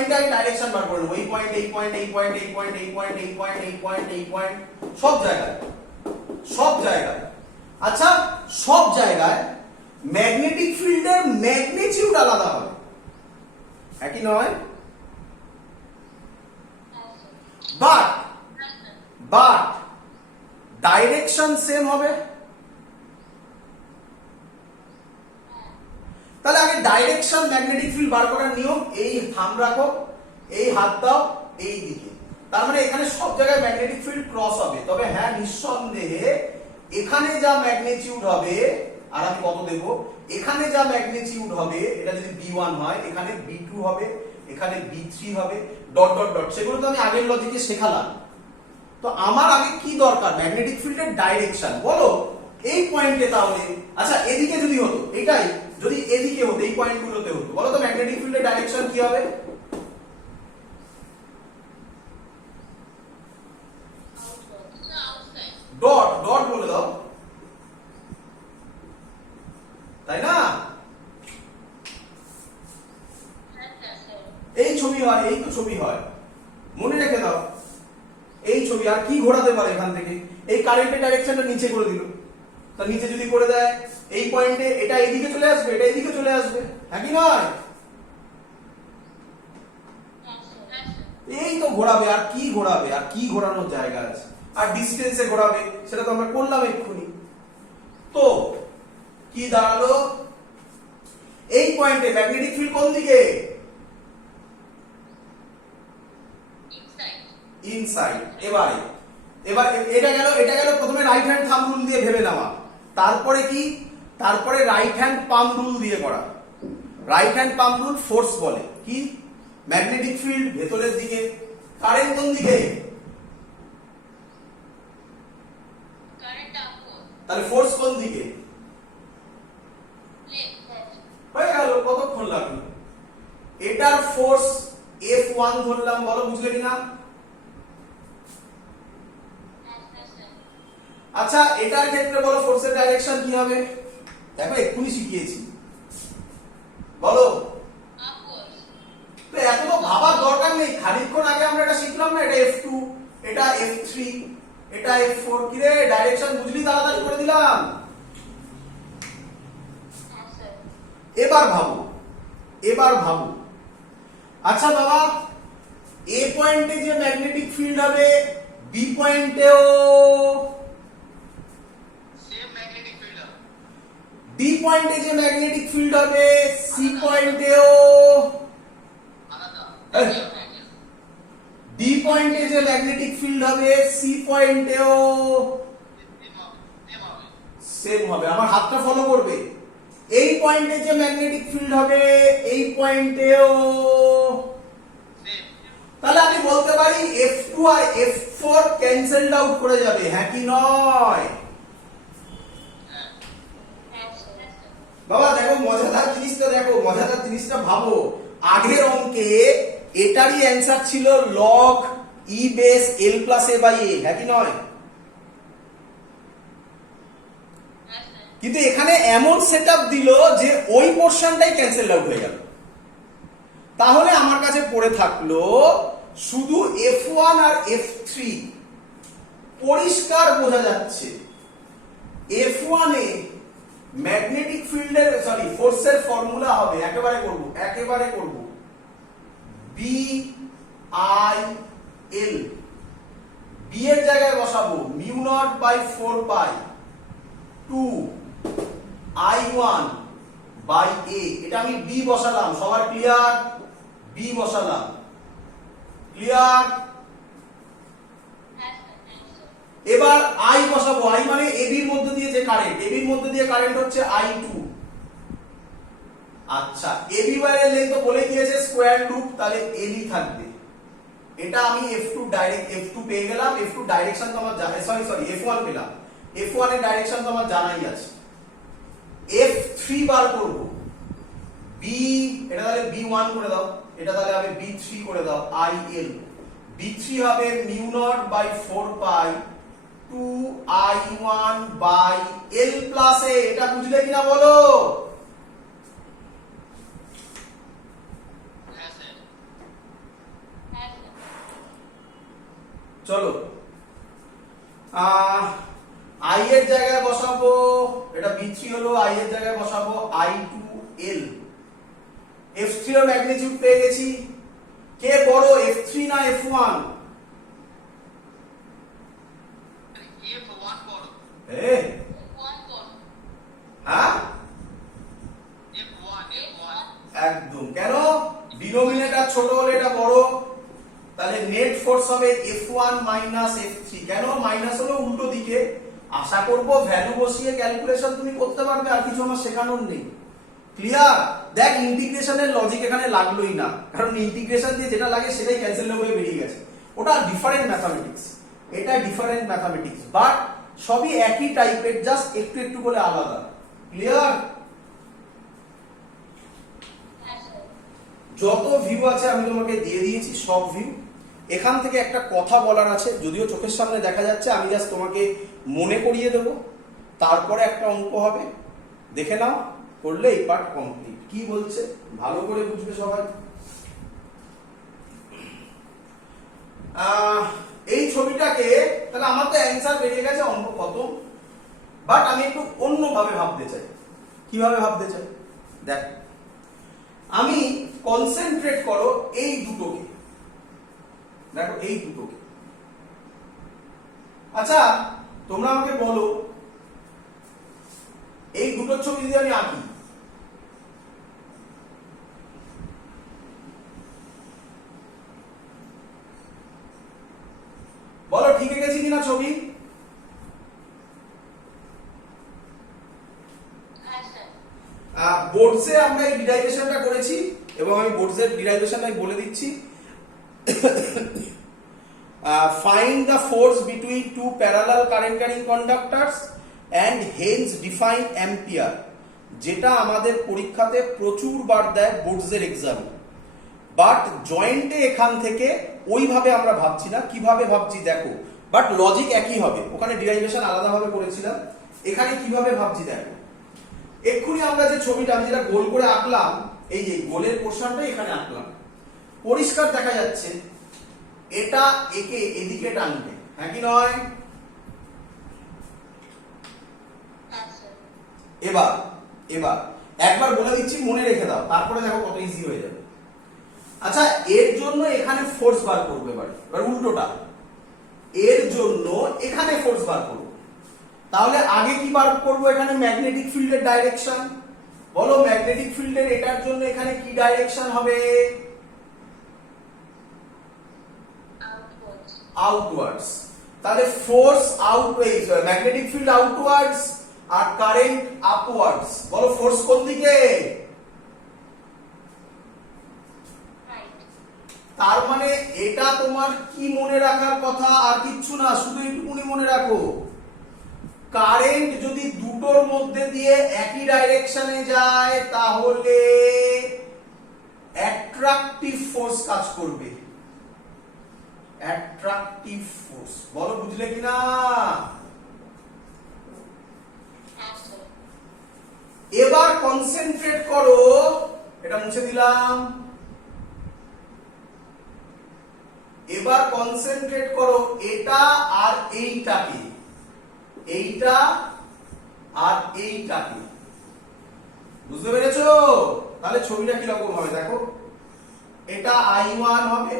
পয়েন্টে আমি ডাইরেকশন বার করে নেব, এই পয়েন্ট, এই পয়েন্ট, এই পয়েন্ট, এই পয়েন্ট, এই পয়েন্ট, এই পয়েন্ট, এই পয়েন্ট, এই পয়েন্ট, সব জায়গায়, সব জায়গায়। আচ্ছা, সব জায়গায় ম্যাগনেটিক ফিল্ডের ম্যাগনিটিউড আলাদা হবে, একই নয়? বাট ডাইরেকশন সেম হবে। তাহলে আগে ডাইরেকশন ম্যাগনেটিক ফিল্ড বার করার নিয়ম, এই থাম রাখো, এই হাত দাও এই দিকে, তার মানে এখানে সব জায়গায় ম্যাগনেটিক ফিল্ড ক্রস হবে। তবে হ্যাঁ, নিঃসন্দেহে এখানে যা ম্যাগনিটিউড হবে, আর আমি কত দেব, এখানে যা ম্যাগনিটিউড হবে, এটা যদি B1 হয়, এখানে B2 হবে, এখানে B3 হবে, ডট ডট ডট, সেগুলো তো আমি আগের লজিকে শেখালাম। তো আমার আগে কি দরকার? ম্যাগনেটিক ফিল্ডের ডাইরেকশন। বলো এই পয়েন্টে, তাহলে আচ্ছা এদিকে যদি হতো, এটাই যদি এদিকে হতো, এই পয়েন্টগুলোতে হতো, বলো তো ম্যাগনেটিক ফিল্ডের ডাইরেকশন কি হবে? ডট ডট বলে দাও, তাই না? এই ছবি হয়, এই তো ছবি হয়, মনে রেখে দাও, এই ছবি। আর কি ঘোরাতে পারে এখান থেকে? এই কারেন্টের ডাইরেকশনটা নিচে করে দিল, তা নিচে যদি করে দেয়, এই পয়েন্টে এটা এইদিকে চলে আসবে, এটা এইদিকে চলে আসবে, হ্যাঁ কি নয়? এই তো ঘোরাবে, আর কি ঘোরাবে? আর কি ঘোরানোর জায়গা আছে? আর ডিস্টেন্সে ঘোরাবে, সেটা তো আমরা করলাম এক্ষুনি। তো কি দাঁড়ালো? এই পয়েন্টে ম্যাগনেটিক ফিল্ড কোন দিকে? ইনসাইড। এবার এটা গেল প্রথমে রাইট হ্যান্ড থাম্ব রুল দিয়ে ভেবে নেওয়া, তারপরে কি? তারপরে রাইট হ্যান্ড পাম রুল দিয়ে করা। রাইট হ্যান্ড পাম রুল ফোর্স বলে কি? ম্যাগনেটিক ফিল্ড ভেতরের দিকে, কারেন্ট কোন দিকে? তাহলে ফোর্স কোন দিকে? হয়ে গেল, কতক্ষণ লাগলো? এটার ফোর্স F1 ধরলাম, বলো বুঝলে কিনা? আচ্ছা, এটার ক্ষেত্রে বলো ফোর্সের ডাইরেকশন কি হবে? দেখো এক্ষুনি শিখিয়েছি, বলো। তো এত তো ভাবার দরকার নেই, খানিকক্ষণ আগে আমরা এটা শিখলাম না, এটা F2, এটা F3, এটা F4, কি রে ডাইরেকশন বুঝলি? তাড়াতাড়ি করে দিলাম। এবার ভাবো, আচ্ছা বাবা, এ পয়েন্টে যে ম্যাগনেটিক ফিল্ড হবে, বি পয়েন্টেও বি পয়েন্টে যে ম্যাগনেটিক ফিল্ড হবে, সি পয়েন্টেও, ডি পয়েন্টে যে ম্যাগনেটিক ফিল্ড হবে, সি পয়েন্টেও সেম হবে। আমার হাতটা ফলো করবে। এই পয়েন্টে যে ম্যাগনেটিক ফিল্ড হবে, এই পয়েন্টেও। তাহলে আমি বলতে পারি F2 আর F4 ক্যান্সেলড আউট করে যাবে, হ্যাঁ কি নয়? বাবা দেখো মজাদার জিনিসটা, দেখো মজাদার জিনিসটা ভাবো। আগের অঙ্কে এটারই অ্যান্সার ছিল log E base L plus A by A, হ্যাঁ কি নয়? কিন্তু এখানে এমন সেটআপ দিল যে ওই পোরশনটাই ক্যান্সেল আউট হয়ে গেল। তাহলে আমার কাছে পড়ে থাকলো শুধু F1 আর F3। পরিষ্কার বোঝা যাচ্ছে F1 এ ম্যাগনেটিক ফিল্ডের ফোর্সের ফর্মুলা হবে, একেবারে করব BIL। বি এর জায়গায় বসাবো mu naught by 4 pi 2I1 by A। এটা আমি B বসালাম, সবার ক্লিয়ার? B বসালাম, ক্লিয়ার? এবার I বসাবো, I মানে AB এর মধ্যে দিয়ে যে কারেন্ট, AB এর মধ্যে দিয়ে কারেন্ট হচ্ছে I2। আচ্ছা, AB বাইরের লেন্থ বলে দিয়েছে স্কয়ার রুট, তাহলে AB থাকবে। এটা আমি F2 ডাইরেক্ট F2 পেয়ে গেলাম। F2 ডাইরেকশন তো আমার জানা, সরি F1 পেলাম। F1 এর ডাইরেকশন তো আমার জানাই আছে। F3 বার করব, B, এটা তাহলে B1 করে দাও, এটা তাহলে হবে B3 করে দাও, IL। B3 হবে mu naught by 4 pi 2I1 by L plus A। এটা বুঝলে কিনা বলো? চলো আই এর জায়গায় বসাবো, এটা B3 হলো, আই এর জায়গায় বসাবো I2L। F3 এর ম্যাগনিটিউড পেয়ে গেছি। কে বড়, F3 না F1? F1 বড়। হ্যাঁ একদম। কেন? ডিনোমিনেটর ছোট হলে এটা বড়, তাহলে নেট ফোর্স হবে F1 মাইনাস F3। কেন মাইনাস হলো? উল্টো দিকে। আশা করব ভ্যালু বসিয়ে ক্যালকুলেশন তুমি করতে পারবে, আর কিছু আমার শেখানোর নেই। ক্লিয়ার? দেখ ইন্টিগ্রেশনের লজিক এখানে লাগলোই না, কারণ ইন্টিগ্রেশন দিয়ে যেটা লাগে সেটাই ক্যান্সেল হয়ে বেরিয়ে গেছে। ওটা ডিফারেন্ট ম্যাথামেটিক্স, এটা ডিফারেন্ট ম্যাথামেটিক্স, বাট সবই একই টাইপের, জাস্ট একটু একটু করে আলাদা। ক্লিয়ার? যত ভিউ আছে আমি তোমাকে দিয়ে দিয়েছি, সব ভিউ। এখান থেকে একটা কথা বলার আছে, যদিও চোখের সামনে দেখা যাচ্ছে, আমি জাস্ট তোমাকে মনে করিয়ে দেব, তারপরে একটা অঙ্ক হবে, দেখে নাও, করলে এই পার্ট কমপ্লিট। কি বলছে ভালো করে বুঝবে সবাই। এই ছবিটাকে, তাহলে আমার তো অ্যান্সার বেরিয়ে গেছে, অঙ্ক খতম। বাট আমি একটু অন্যভাবে ভাবতে চাই। কিভাবে ভাবতে চাই? দেখ, আমি কনসেন্ট্রেট করো এই দুটোকে, দেখো এই দুটোকে। আচ্ছা তোমরা আমাকে বলো, এই দুটোর ছবি যদি আমি আঁকি, বলো ঠিক এঁকেছি কিনা ছবি? বোর্ডসে আমরা এই ডিরাইভেশনটা করেছি, এবং আমি বোর্ডসের ডিরাইভেশনটাই বলে দিচ্ছি। Find the force between two parallel current carrying conductors and hence define ampere, যেটা আমাদের পরীক্ষাতে প্রচুর বার দেয় বোর্ডসের এক্সামে। বাট জয়েন্টে এখান থেকে ওইভাবে আমরা ভাবছি না, কিভাবে ভাবছি দেখো, বাট লজিক একই হবে। ওখানে ডিরাইভেশন আলাদাভাবে করেছিলাম, এখানে কিভাবে ভাবছি দেখো। এক্ষুনি আমরা যে ছবিটা, আমি যেটা গোল করে আঁকলাম, এই যে গোলের পোর্শনটা এখানে আঁকলাম, পরিষ্কার দেখা যাচ্ছে এটা একে এদিকে টানবে, হ্যাঁ কি নয়? এবার এবার একবার বলে দিচ্ছি, মনে রেখে দাও, তারপরে দেখো কত ইজি হয়ে যাবে। আচ্ছা এর জন্য এখানে ফোর্স বার করবো, এবার উল্টোটা, এর জন্য এখানে ফোর্স বার করবো। তাহলে আগে কি বার করবো? এখানে ম্যাগনেটিক ফিল্ডের ডাইরেকশন। বলো ম্যাগনেটিক ফিল্ডের এটার জন্য এখানে কি ডাইরেকশন হবে? আউটওয়ার্ডস। তাহলে force outwards, magnetic field outwards আর কারেন্ট আপওয়ার্ডস। বলো ফোর্স কোন দিকে? তার মানে এটা তোমার কি মনে রাখার কথা, আর কিচ্ছু না, শুধু এইটুকুনি মনে রাখো, কারেন্ট যদি দুটোর মধ্যে দিয়ে একই ডাইরেকশনে যায় তাহলে অ্যাট্রাকটিভ ফোর্স কাজ করবে। অ্যাট্রাকটিভ ফোর্স, বলো বুঝলে কিনা? এবার কনসেন্ট্রেট করো, এটা মুছে দিলাম। এবার কনসেন্ট্রেট করো এটা আর এইটাকে, এইটা আর এইটাকে, বুঝতে পেরেছো? তাহলে ছবিটা কিরকম হবে দেখো, এটা I1 হবে,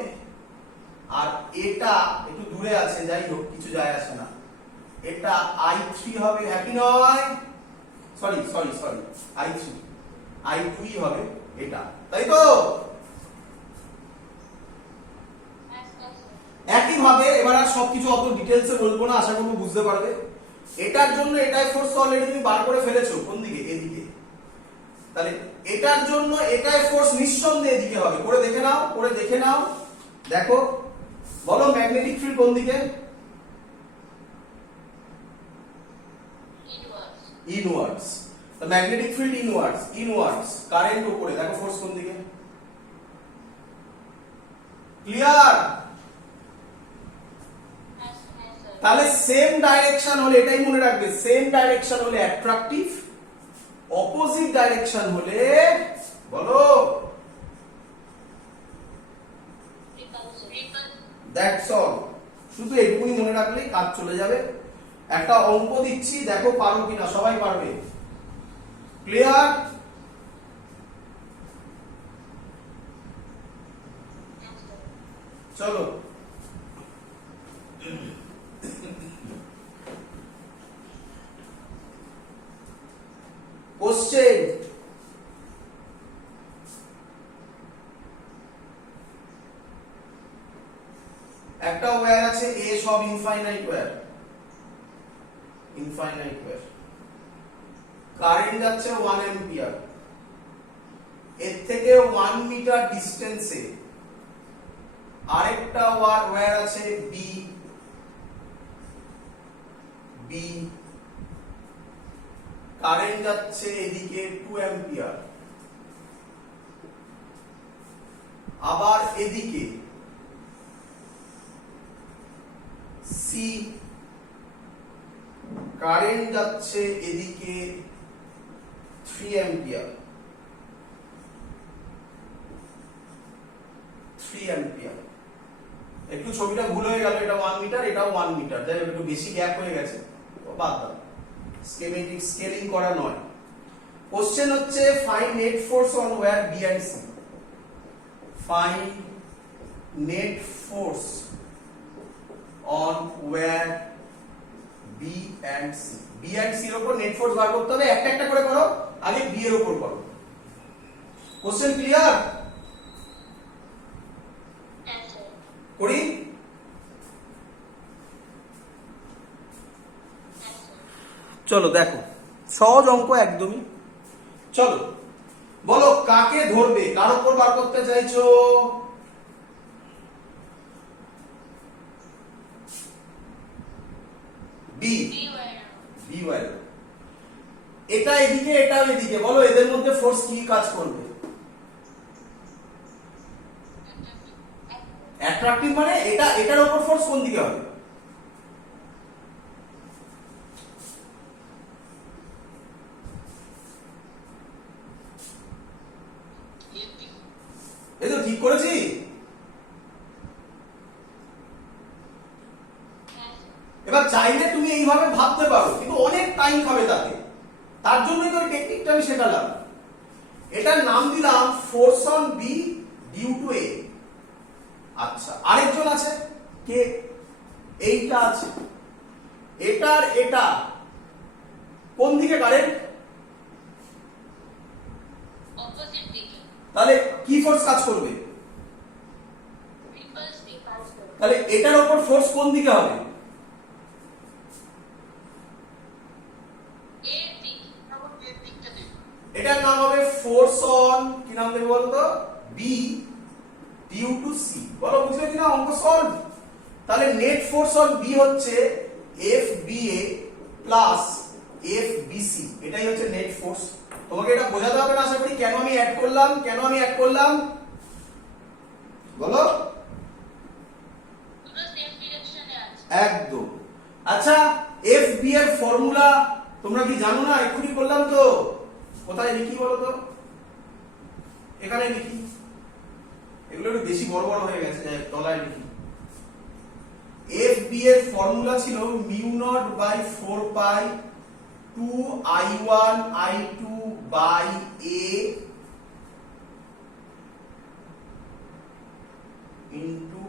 আর এটা একটু দূরে আছে, যাই হোক কিছু যায় আসে না, এটা I3 হবে, হ্যাঁ কি নয়? সরি I3, I2 হবে এটা, তাই তো? একইভাবে এবার আর সবকিছু অত ডিটেলসে বলবো না, আশা করবো বুঝতে পারবে। এটার জন্য এটাই ফোর্স অলরেডি তুমি বার করে ফেলেছো, কোন দিকে? এদিকে। তাহলে এটার জন্য এটাই ফোর্স নিঃসন্দেহে এদিকে হবে, করে দেখে নাও, করে দেখে নাও, দেখো। বলো ম্যাগনেটিক ফিল্ড কোন দিকে? ইনওয়ার্ডস। তো ম্যাগনেটিক ফিল্ড ইনওয়ার্ডস, কারেন্ট উপরে, দেখো ফোর্স কোন দিকে? ক্লিয়ার? তাহলে সেম ডাইরেকশন হলে, এটাই মনে রাখবে, সেম ডাইরেকশন হলে অ্যাট্রাকটিভ, অপোজিট ডাইরেকশন হলে বলো দ্যাটস অল। শুধু এটুকুনি মনে রাখলেই কাজ চলে যাবে। একটা অঙ্ক দিচ্ছি, দেখো পারো কিনা, সবাই পারবে। ক্লিয়ার? চলো কোশ্চেন, একটা ওয়্যার আছে এ, সব infinite wire, infinite wire, current যাচ্ছে 1 অ্যাম্পিয়ার, এর থেকে 1 মিটার ডিসটেন্সে আরেকটা ওয়্যার আছে বি, বি কারেন্ট যাচ্ছে এদিকে 2 অ্যাম্পিয়ার, আবার এদিকে সি কারেন্ট যাচ্ছে এদিকে 3 অ্যাম্পিয়ার, 3 অ্যাম্পিয়ার। একটু ছবিটা ভুল হয়ে গেল, এটা 1 মিটার, এটাও 1 মিটার, তাই একটু বেশি গ্যাপ হয়ে গেছে, তো বাদ দাও, স্কেমেটিক স্কেলিং করা নয়। কোশ্চেন হচ্ছে find net force on wire B and C, find net force on wire B and C. B and C এর উপর নেট ফোর্স বার করতে হবে, একটা একটা করে করো, আগে বি এর উপর করো। Question clear? করি? চলো দেখো, সহজ অঙ্ক একদমই। চলো বলো কাকে ধরবে, কার উপর বার করতে চাইছো? B, B wire. এটা এদিকে, এটাও এদিকে, বলো এদের মধ্যে ফোর্স কি কাজ করবে? অ্যাট্রাকটিভ মানে এটা, এটার উপর ফোর্স কোন দিকে হবে? এই তো ঠিক করেছি। এবার চাইলে তুমি এইভাবে ভাবতে পারো, কিন্তু অনেক টাইম খাবে তাতে, তার জন্যই তো টেকনিকটা আমি শেখালাম। এটার নাম দিলাম force on B due to A. আচ্ছা, আরেকজন আছে কে? এইটা আছে, এটার এটা কোন দিকে কারেন্ট? অপোজিট দিকে। তাহলে কি ফোর্স কাজ করবে? রিপালস দিকে। তাহলে এটার উপর ফোর্স কোন দিকে হবে? এর দিকে। তখন এর দিকটা দেবে। এটার নাম হবে ফোর্স অন, কি নাম দেবে বলতো? B due to C. বলো বুঝলে কিনা অঙ্ক সলভ? তাহলে নেট ফোর্স অন বি হচ্ছে F B A plus F B C, এটাই হচ্ছে নেট ফোর্স। তোমাকে এটা বোঝাতে হবে না আশা করি, কেন আমি অ্যাড করলাম, কেন আমি অ্যাড করলাম বলো? দুটো সেম ডিরেকশনে আছে। একদম। আচ্ছা, এফ বি এর ফর্মুলা তোমরা কি জানো না? এক্ষুনি করলাম তো। কোথায় লিখি বলো তো? এখানে লিখি, এগুলো একটু বেশি বড় বড় হয়ে গেছে, তলায় লিখি। এফ বি এর ফর্মুলা ছিল mu naught by 4 pi 2 I1 I2 বাই A ইনটু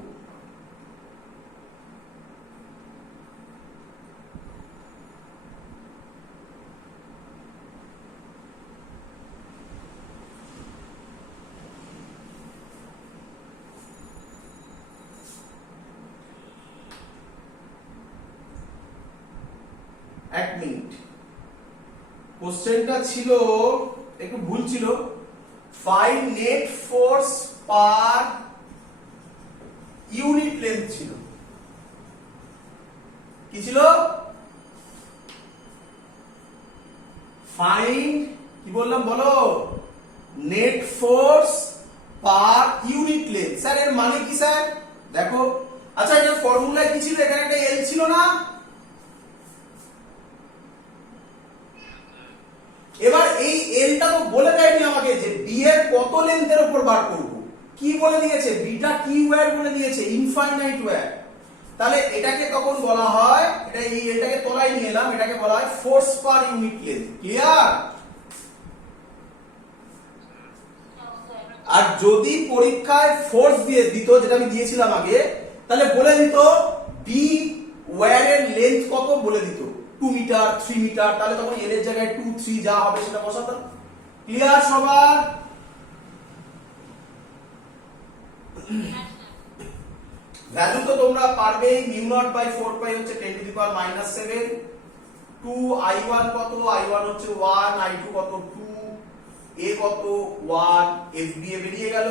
এক মিনিট, কোশ্চেনটা ছিল একটু ভুল ছিল। Find net force per unit length ছিল। কি ছিল? ফাইন্ড, কি বললাম বলো? Net force per unit length. Sir এর মানে কি স্যার? দেখো, আচ্ছা এটার ফর্মুলা কি ছিল? এখানে একটা এল ছিল না? এবার এই এলটা তো বলে দেয়নি আমাকে যে বি এর কত লেন্থের উপর বার করব। কি বলে দিয়েছে? বিটা কি ওয়্যার বলে দিয়েছে, ইনফাইনাইট ওয়্যার। তাহলে এটাকে তখন বলা হয়, এটাকে তলায় নিয়ে এলাম, এটাকে বলা হয় force per unit length. Clear? আর যদি পরীক্ষায় ফোর্স দিয়ে দিত, যেটা আমি দিয়েছিলাম আগে, তাহলে বলে দিত বি ওয়্যারের লেন্থ কত বলে দিত, 2 মিটার 3 মিটার, তাহলে তখন এল এর জায়গায় 2 3 যা হবে সেটা বসাতাম। ক্লিয়ার সবার? ভ্যালু তো তোমরা পারবেই, মিউ নট বাই 4 পাই হচ্ছে 10 টু দি পাওয়ার -7, 2 i1 কত, i1 হচ্ছে 1, i2 কত 2, a কত 1, fb এ বেরিয়ে গেল।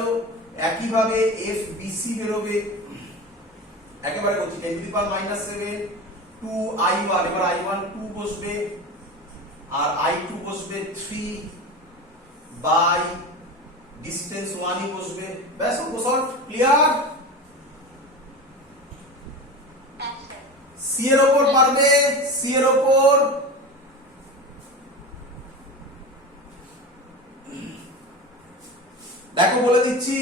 একই ভাবে fbc বেরোবে, একেবারে করছি 10 টু দি পাওয়ার -7, 2 i1, এবার i1 2 বসবে আর i2 বসবে 3 বাই ডিসটেন্স 1 ই বসবে, ব্যাস অঙ্ক সলভ। ক্লিয়ার? সি এর উপর পারবে, সি এর উপর দেখো বলে দিচ্ছি,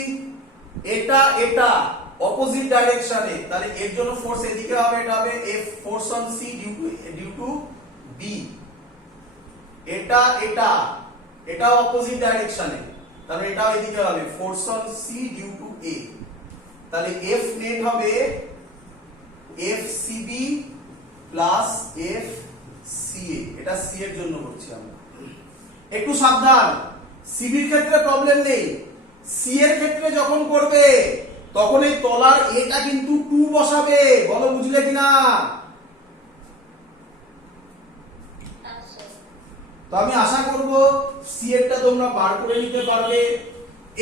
এটা এটা অপোজিট ডাইরেকশনে, তাহলে এর জন্য ফোর্স এদিকে হবে, এটা হবে F force on C due to B. এটা এটা এটা অপোজিট ডাইরেকশনে, তাহলে এটাও এদিকে হবে force on C due to A. তাহলে এফ নেট হবে FCB প্লাস FCA, এটা সি এর জন্য করছি আমরা। একটু সাবধান, সিবির ক্ষেত্রে প্রবলেম নেই, সি এর ক্ষেত্রে যখন করবে তখন এই তলার এটা কিন্তু 2 বসাবে, বলো বুঝলে কিনা? তো আমি আশা করব সি এরটা তোমরা বার করে নিতে পারবে।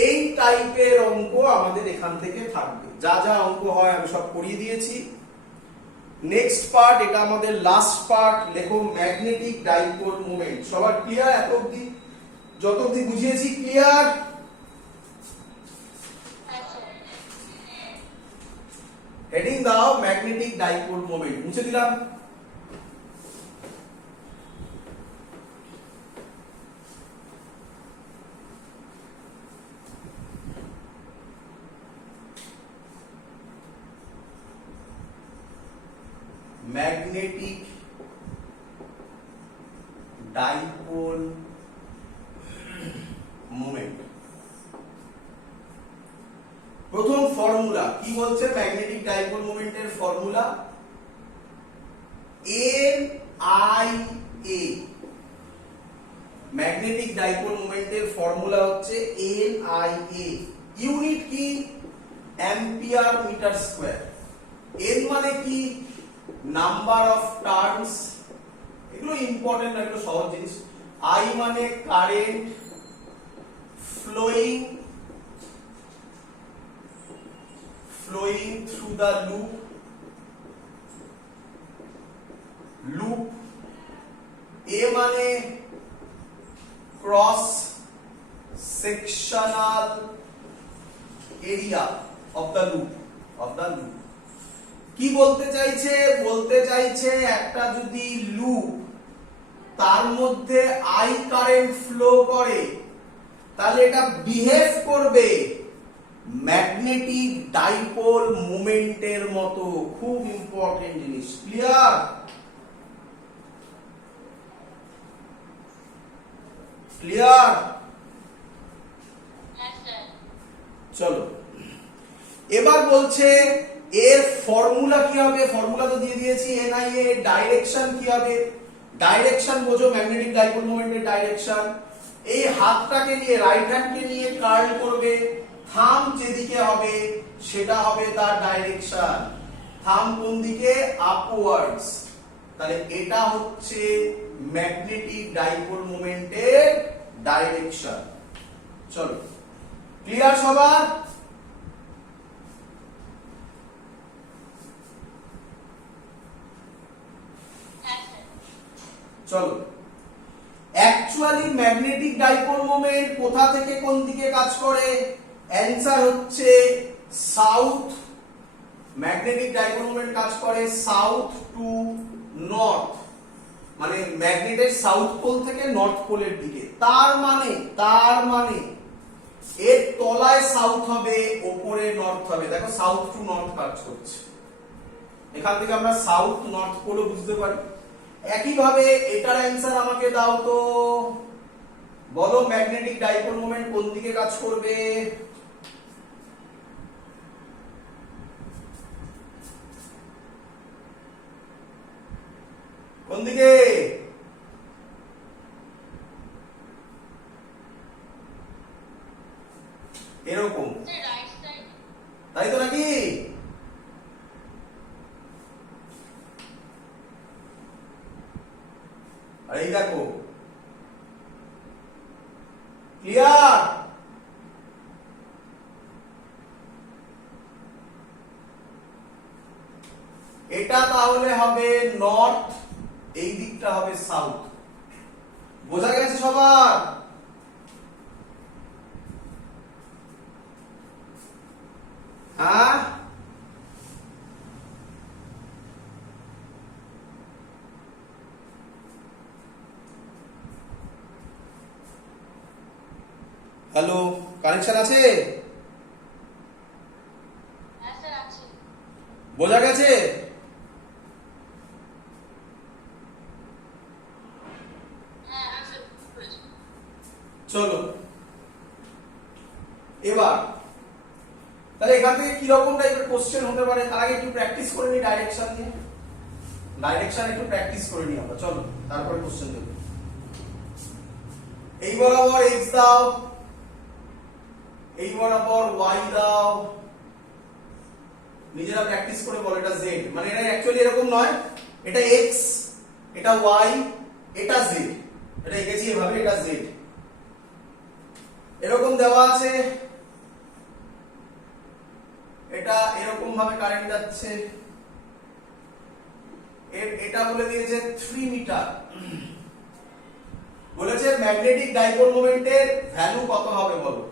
এই টাইপের অঙ্ক আমাদের এখান থেকে থাকবে, যা যা অঙ্ক হয় আমি সব করিয়ে দিয়েছি। নেক্সট পার্ট, এটা আমাদের লাস্ট পার্ট, লেখো ম্যাগনেটিক ডাইপোল মোমেন্ট। সবার ক্লিয়ার? এত অবধি যত অবধি বুঝিয়েছি ক্লিয়ার? হেডিং দাও ম্যাগনেটিক ডাইপোল মোমেন্ট, মুছে দিলাম। Magnetic dipole moment. প্রথম ফর্মুলা কি বলছে? ম্যাগনেটিক ডাইপোল মোমেন্টের ফর্মুলা NIA। ম্যাগনেটিক ডাইপোল মোমেন্টের ফর্মুলা হচ্ছে NIA। ইউনিট কি? Ampere metre square. N মানে কি? নাম্বার অফ টার্নস, এগুলো ইম্পর্টেন্ট না, এগুলো সহজ জিনিস। I মানে current flowing through the loop। A মানে cross sectional area of the loop। কি বলতে চাইছে? বলতে চাইছে একটা যদি লুপ, তার মধ্যে I কারেন্ট ফ্লো করে, তাহলে এটা বিহেভ করবে ম্যাগনেটিক ডাইপোল মোমেন্টের মতো। খুব ইম্পর্টেন্ট জিনিস। ক্লিয়ার? ক্লিয়ার? চলো এবার বলছে এর ফর্মুলা কি হবে? ফর্মুলা তো দিয়ে দিয়েছি NIA। ডাইরেকশন কি হবে? ডাইরেকশন বোঝো, ম্যাগনেটিক ডাইপোল মোমেন্টের ডাইরেকশন। এই হাতটাকে নিয়ে, রাইট হ্যান্ডকে নিয়ে কার্ল করবে, থাম যেদিকে হবে সেটা হবে তার ডাইরেকশন। থাম কোন দিকে? আপওয়ার্ডস। তাহলে এটা হচ্ছে ম্যাগনেটিক ডাইপোল মোমেন্টের ডাইরেকশন। চলো ক্লিয়ার সবার? চলো, অ্যাকচুয়ালি ম্যাগনেটিক ডাইপোল মোমেন্ট কোথা থেকে কোন দিকে কাজ করে? অ্যানসার হচ্ছে সাউথ। ম্যাগনেটিক ডাইপোল মোমেন্ট কাজ করে সাউথ টু নর্থ, মানে ম্যাগনেটের সাউথ পোল থেকে নর্থ পোলের দিকে। তার মানে এর তলায় সাউথ হবে, ওপরে নর্থ হবে। দেখো সাউথ টু নর্থ কাজ করছে। এখান থেকে আমরা সাউথ নর্থ পোলও বুঝতে পারি। একইভাবে এটার অ্যান্সার আমাকে দাও তো, বলো ম্যাগনেটিক ডাইপোল মোমেন্ট কোন দিকে কাজ করবে? কোন দিকে? এরকম, রাইট সাইড। তাই তো নাকি? আর এই দেখো, ক্লিয়ার? এটা তাহলে হবে নর্থ, এই দিকটা হবে সাউথ। বোঝা গেছে সবার? হ্যাঁ, হ্যালো, কানেকশন আছে? হ্যাঁ স্যার আছে। বোঝা গেছে? হ্যাঁ স্যার বুঝতে পেরেছি। চলো এবার তাহলে এখান থেকে কি রকম টাইপের কোশ্চেন হতে পারে তার আগে একটু প্র্যাকটিস করে নি ডাইরেকশন নিয়ে। ডাইরেকশন একটু প্র্যাকটিস করে নি আমরা, চলো তারপরে কোশ্চেন দেব। এই বরাবর x দাও, এই বরাবর y দাও, নিজেরা প্র্যাকটিস করে বলো এটা z, মানে এটা অ্যাকচুয়ালি এরকম নয়, এটা x, এটা y, এটা z, এটা এঁকেছি এভাবে, এটা z এরকম দেওয়া আছে, এটা এরকম ভাবে কারেন্ট যাচ্ছে, এটা বলে দিয়েছে 3 মিটার, বলেছে ম্যাগনেটিক ডাইপোল মোমেন্টের ভ্যালু কত হবে বলো।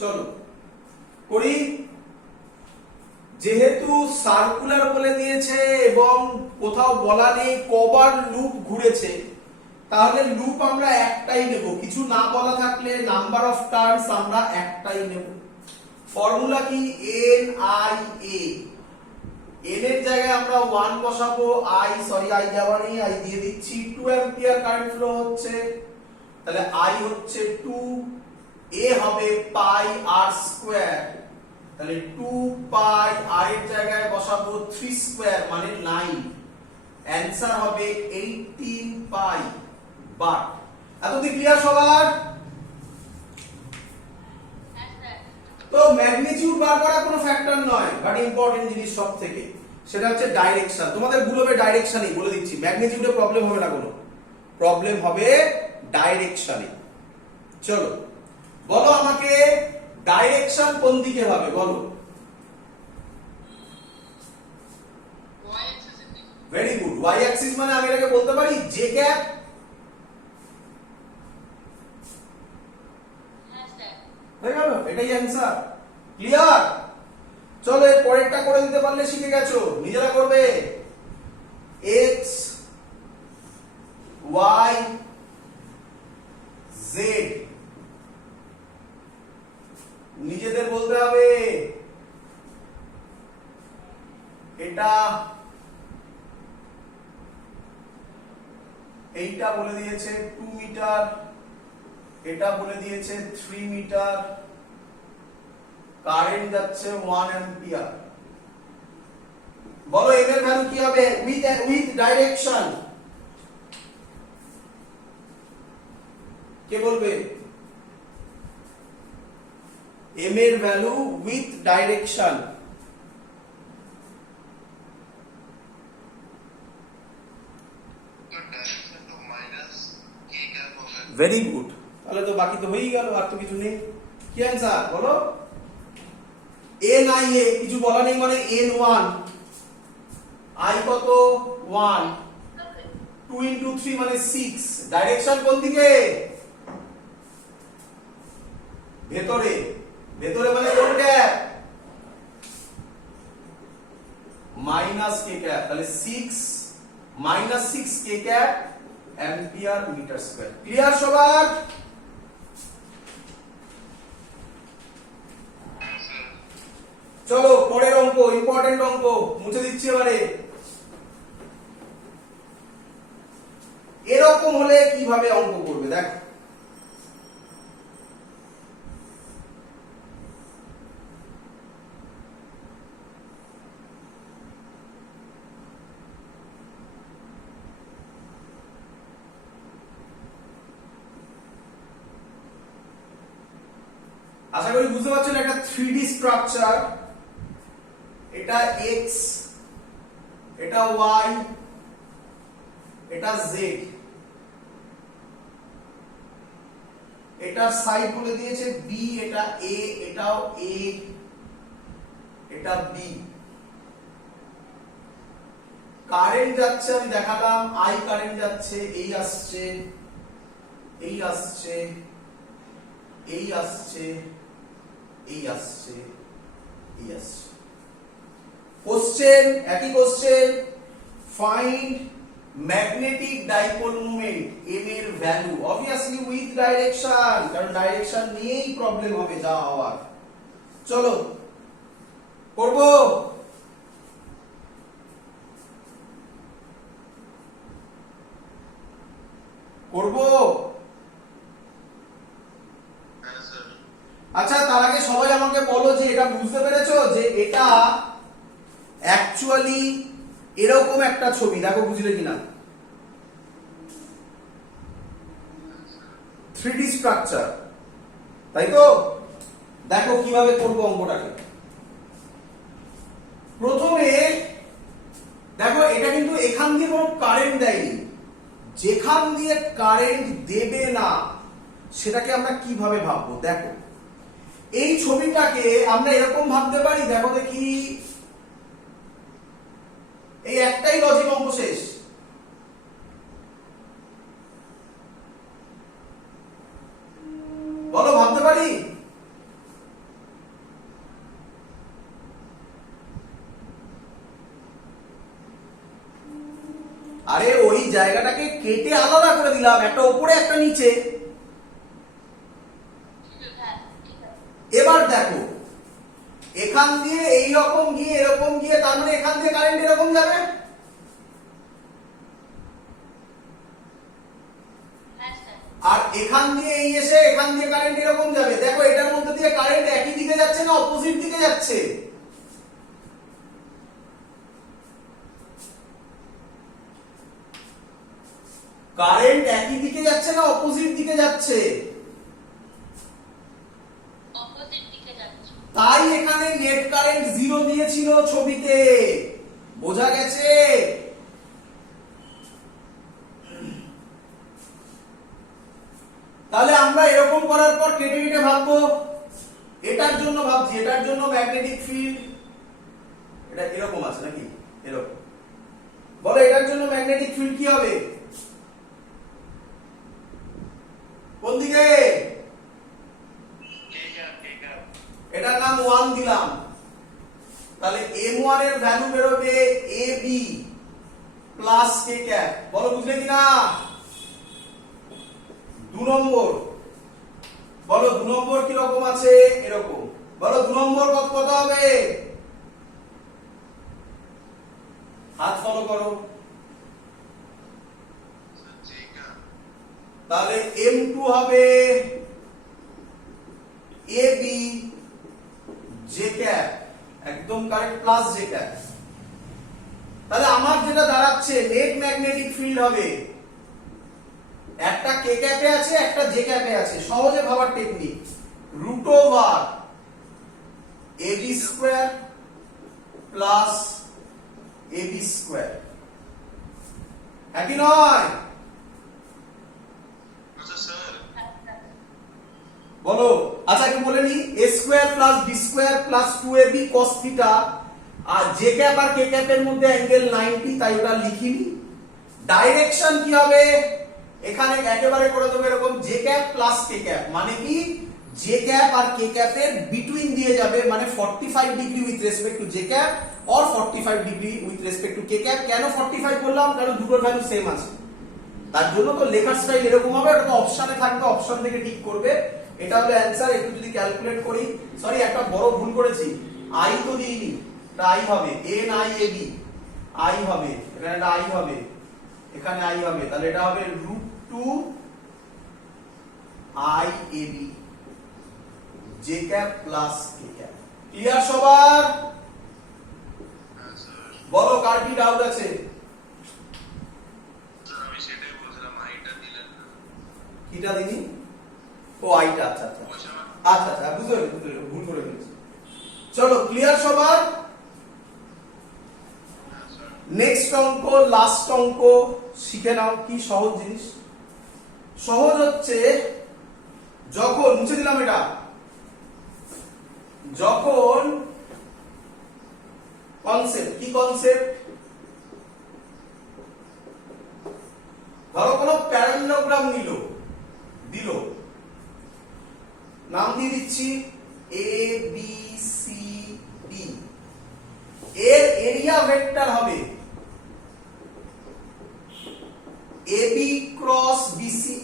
চলো করি। যেহেতু সার্কুলার বলে দিয়েছে এবং কোথাও বলা নেই কবার লুপ ঘুরেছে, তাহলে লুপ আমরা একটাই নেব, কিছু না বলা থাকলে নাম্বার অফ টার্নস আমরা একটাই নেব। ফর্মুলা কি? এন আই এ, এন এর জায়গায় আমরা 1 বসাবো, আই যাওয়া নেই, আই দিয়ে দিচ্ছি, 2 অ্যাম্পিয়ার কারেন্ট ফ্লো হচ্ছে, তাহলে আই হচ্ছে 2, এ হবে পাই আর স্কয়ার, তাহলে 2 পাই আর এর জায়গায় বসাবো 3 স্কয়ার মানে 9, অ্যানসার হবে 18 পাই বাট। এতদিন ক্লিয়ার সবার? হ্যাঁ স্যার। তো ম্যাগনিটিউড বার করা কোনো ফ্যাক্টর নয়, বাট ইম্পর্টেন্ট জিনিস সব থেকে, সেটা হচ্ছে ডাইরেকশন। তোমাদের ভুল হবে ডাইরেকশনই, বলে দিচ্ছি, ম্যাগনিটিউডে প্রবলেম হবে না, কোনো প্রবলেম হবে ডাইরেকশনে। চলো বলো আমাকে ডাইরেকশন কোন দিকে হবে বলো। Y axis এর দিকে। ভেরি গুড, ওয়াই অ্যাক্সিস মানে আমি এটাকে বলতে পারি জে ক্যাপ। হ্যাঁ স্যার। হয়ে গেল, এটাই অ্যানসার। ক্লিয়ার? চলো এর পরেরটা করে দিতে পারলে শিখে গেছো, নিজেরা করবে। x y z নিজেদের বলতে হবে। এটা এইটা বলে দিয়েছে 2 মিটার, এটা বলে দিয়েছে 3 মিটার, কারেন্ট যাচ্ছে 1 অ্যাম্পিয়ার। বলো এম এর ভ্যালু কি হবে উইথ ডাইরেকশন? কে বলবে? এম এর ভ্যালু উইথ ডাইরেকশন। তো ডাইরেকশন তো মাইনাস কে ক্যাপ হবে। ভেরি গুড, তাহলে তো বাকি তো হয়েই গেল, আর তো কিছু নেই। কি অ্যান্সার বলো? এন আই এ, কিছু বলা নেই মানে n1, আই কত 1, 2 into 3 মানে 6, ডাইরেকশন কোন দিকে? ভেতরে, ভেতরে মানে কোন ক্যাপ? মাইনাস কে ক্যাপ, তাহলে 6 minus 6 K cap ampere metre square. Clear সবার? চলো পরের অঙ্ক অঙ্ক, ইম্পর্টেন্ট অঙ্ক, মুছে দিচ্ছি এবারে। এরকম হলে কিভাবে অঙ্ক করবে দেখো। আশা করি বুঝতে পারছেন, একটা 3D স্ট্রাকচার, এটা x, এটা y, এটা z, এটা সাইড বলে দিয়েছে b, এটা a, এটাও a, এটা b। কারেন্ট যাচ্ছে, আমি দেখালাম I কারেন্ট যাচ্ছে, এই আসছে, এই আসছে, এই আসছে, এই আসছে, এই আসছে। কোশ্চেন, একই question, find magnetic dipole moment m এর ভ্যালু, অবভিয়াসলি উইথ ডাইরেকশন, কারণ ডাইরেকশন নিয়েই প্রবলেম হবে যা হওয়ার। চলো করব। করব। হ্যাঁ স্যার। আচ্ছা, তার আগে সবাই আমাকে বলো যে এটা বুঝতে পেরেছো যে এটা অ্যাকচুয়ালি এরকম একটা ছবি, দেখো বুঝলে কিনা। 3D স্ট্রাকচার, তাই তো? দেখো কিভাবে করবো অঙ্কটাকে। প্রথমে দেখো, এটা কিন্তু এখান দিয়ে কোনো কারেন্ট দেয়নি, যেখান দিয়ে কারেন্ট দেবে না সেটাকে আমরা কিভাবে ভাববো দেখো। এই ছবিটাকে আমরা এরকম ভাবতে পারি, দেখো দেখি, এই একটাই লজিক, অঙ্ক শেষ। বলো, ভাবতে পারি? আরে ওই জায়গাটাকে কেটে আলাদা করে দিলাম, একটা উপরে একটা নিচে। হ্যাঁ ঠিক আছে। এবার দেখো, এখান দিয়ে এই রকম গিয়ে এরকম গিয়ে, তার মানে এখান দিয়ে কারেন্ট এরকম যাবে। হ্যাঁ স্যার। আর এখান দিয়ে এই এসে এখান দিয়ে কারেন্ট এরকম যাবে। দেখো, এটার মধ্যে দিয়ে কারেন্ট একই দিকে যাচ্ছে না অপোজিট দিকে যাচ্ছে? কারেন্ট একই দিকে যাচ্ছে না অপোজিট দিকে যাচ্ছে? অপোজিট দিকে যাচ্ছে। তাই এখানে নেট কারেন্ট 0 দিয়েছিল ছবিতে। বোঝা গেছে? তাহলে আমরা এরকম করার পর কেটে কেটে ভাববো। এটার জন্য ভাবছি, এটার জন্য ম্যাগনেটিক ফিল্ড এটা এরকম আছে নাকি? এরকম। বলো, এটার জন্য ম্যাগনেটিক ফিল্ড কি হবে? কোন দিকে? এটার নাম 1 দিলাম। তাহলে m1 এর ভ্যালু বেরোবে ab প্লাস k ক্যাপ। বলো, বুঝলে কিনা? 2 নম্বর। বলো 2 নম্বর কি রকম আছে? এরকম। বলো 2 নম্বর কত হবে? হাত ফলো করো। তাহলে m2 হবে ab j ক্যাপ, একদম কারেক্ট, প্লাস j ক্যাপ। তাহলে আমার যেটা দাঁড়াচ্ছে, নেট ম্যাগনেটিক ফিল্ড হবে, একটা কে ক্যাপে আছে একটা জে ক্যাপে আছে। সহজে ভাবার technique, root over AB square plus AB square, একই নয়? আচ্ছা স্যার। বলো। আচ্ছা, একটু বলে নি, A square plus B square plus 2ab cos theta, আর জে ক্যাপ আর কে ক্যাপের মধ্যে অ্যাঙ্গেল 90, তাই ওটা লিখিনি। ডাইরেকশন কি হবে? এখানে একেবারে করে দেবো এরকম, J cap plus K cap, মানে কি জে ক্যাপ আর কে ক্যাপের বিটুইন দিয়ে যাবে, মানে 45 degree with respect to J cap or 45 degree with respect to K cap. কেন 45 বললাম? কারণ দুটোর ভ্যালু সেম আছে, তার জন্য তো লেখার স্টাইল এরকম হবে। ওটা তো অপশনে থাকবে, অপশন থেকে ঠিক করবে। এটা হলো অ্যান্সার। একটু যদি ক্যালকুলেট করি, সরি একটা বড় ভুল করেছি, আই তো দিইনি, আই হবে N I A B, I হবে এখানে একটা আই হবে, এখানে আই হবে, তাহলে এটা হবে √2 I A B J cap plus K cap. Clear সবার? হ্যাঁ স্যার। বলো কার কি ডাউট আছে? স্যার আমি সেটাই বলছিলাম, আইটা দিলেন না। কিটা দিনি? ও আইটা, আচ্ছা আচ্ছা বলছি আমার আচ্ছা আচ্ছা বুঝতে পেরেছি, ভুল করে ফেলেছি। চলো ক্লিয়ার সবার? হ্যাঁ স্যার। নেক্সট অঙ্ক, লাস্ট অঙ্ক শিখে নাও। কি সহজ জিনিস, সহজ হচ্ছে যখন, মুছে দিলাম এটা, যখন কনসেপ্ট, কি কনসেপ্ট? ধরো কোনো প্যারালেলোগ্রাম দিল, নাম দিয়ে দিচ্ছি এ বি সি ডি, এর এরিয়া ভেক্টর হবে এবি ক্রস বিসি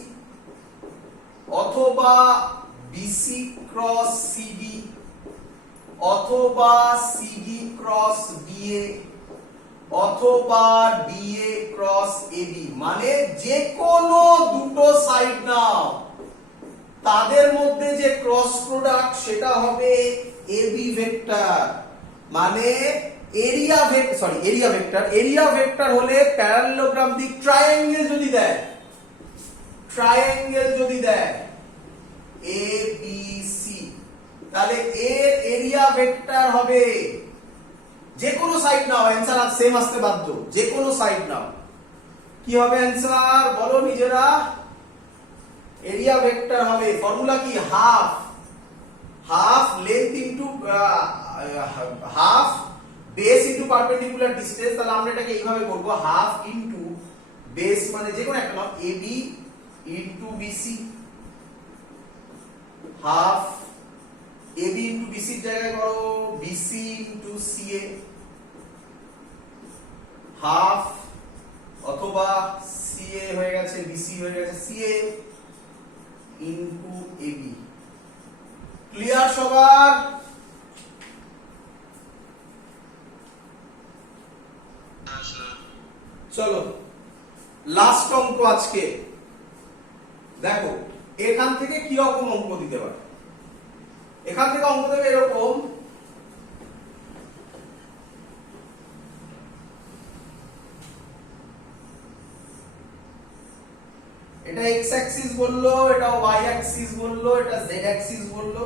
অথবা বিসি ক্রস সিডি অথবা সিডি ক্রস ডিএ অথবা ডিএ ক্রস এবি, মানে যে কোনো দুটো সাইড নাও, তাদের মধ্যে যে ক্রস প্রোডাক্ট সেটা হবে এবি ভেক্টর। মানে এরিয়া ভেক্টর হলে প্যারালেলোগ্রাম দিক ট্রায়াঙ্গেল যদি দেয় এ বি সি, তাহলে এর এরিয়া ভেক্টর হবে, যে কোনো সাইড নাও, অ্যানসার আর সেম আসতে বাধ্য, যে কোনো সাইড নাও, কি হবে অ্যানসার বলো নিজেরা? এরিয়া ভেক্টর হবে, ফর্মুলা কি, half length into half base into perpendicular distance. তাহলে আমরা এটাকে এইভাবে করব, হাফ ইনটু বেস মানে যে কোনো একটা নাও, AB into BC, half AB into বিসির জায়গায় করো বিসি ইনটু সিএ, হাফ অথবা সিএ হয়ে গেছে বিসি হয়ে গেছে সিএ ইনটু এবি। ক্লিয়ার সবার? হ্যাঁ স্যার। চলো লাস্ট অঙ্ক আজকে দেখো, এখান থেকে কি রকম অঙ্ক দিতে পারে। এখান থেকে অঙ্ক দেবে এরকম, এটা এক্স অ্যাক্সিস বললো, এটা ওয়াই অ্যাক্সিস বললো, এটা জেড অ্যাক্সিস বললো,